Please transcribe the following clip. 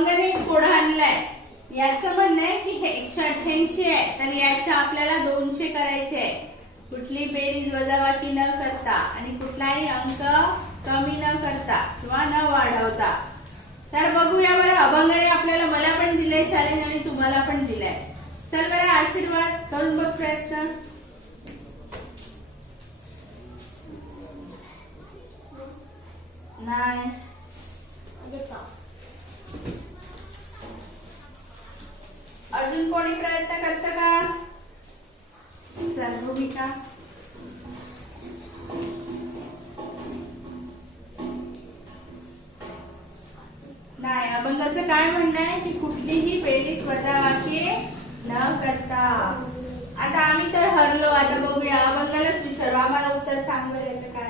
अभंगाने code आणलाय. याचं म्हणणं आहे की हे 188 आहे, तर याच्या आपल्याला 200 करायचे आहे. कुठली बेरीज वजाबाकी न करता आणि कुठलाही अंक कमी न करता किंवा न वाढवता. तर बघूया बरं, अभंगाने आपल्याला, मला पण दिलंय चॅलेंज आणि तुम्हाला पण दिलंय. चल बरं, आशीर्वाद करून बघ प्रयत्न. नाही, अजून कोणी प्रयत्न करतं का? चल भूमिका. नाही, अभंगाचं काय म्हणणं आहे की कुठलीही बेरीज वजाबाकी न करता. आता आम्ही तर हरलो. आता बघूया, अभंगालाच विचारू, आम्हाला उत्तर सांग बरं याचं काय.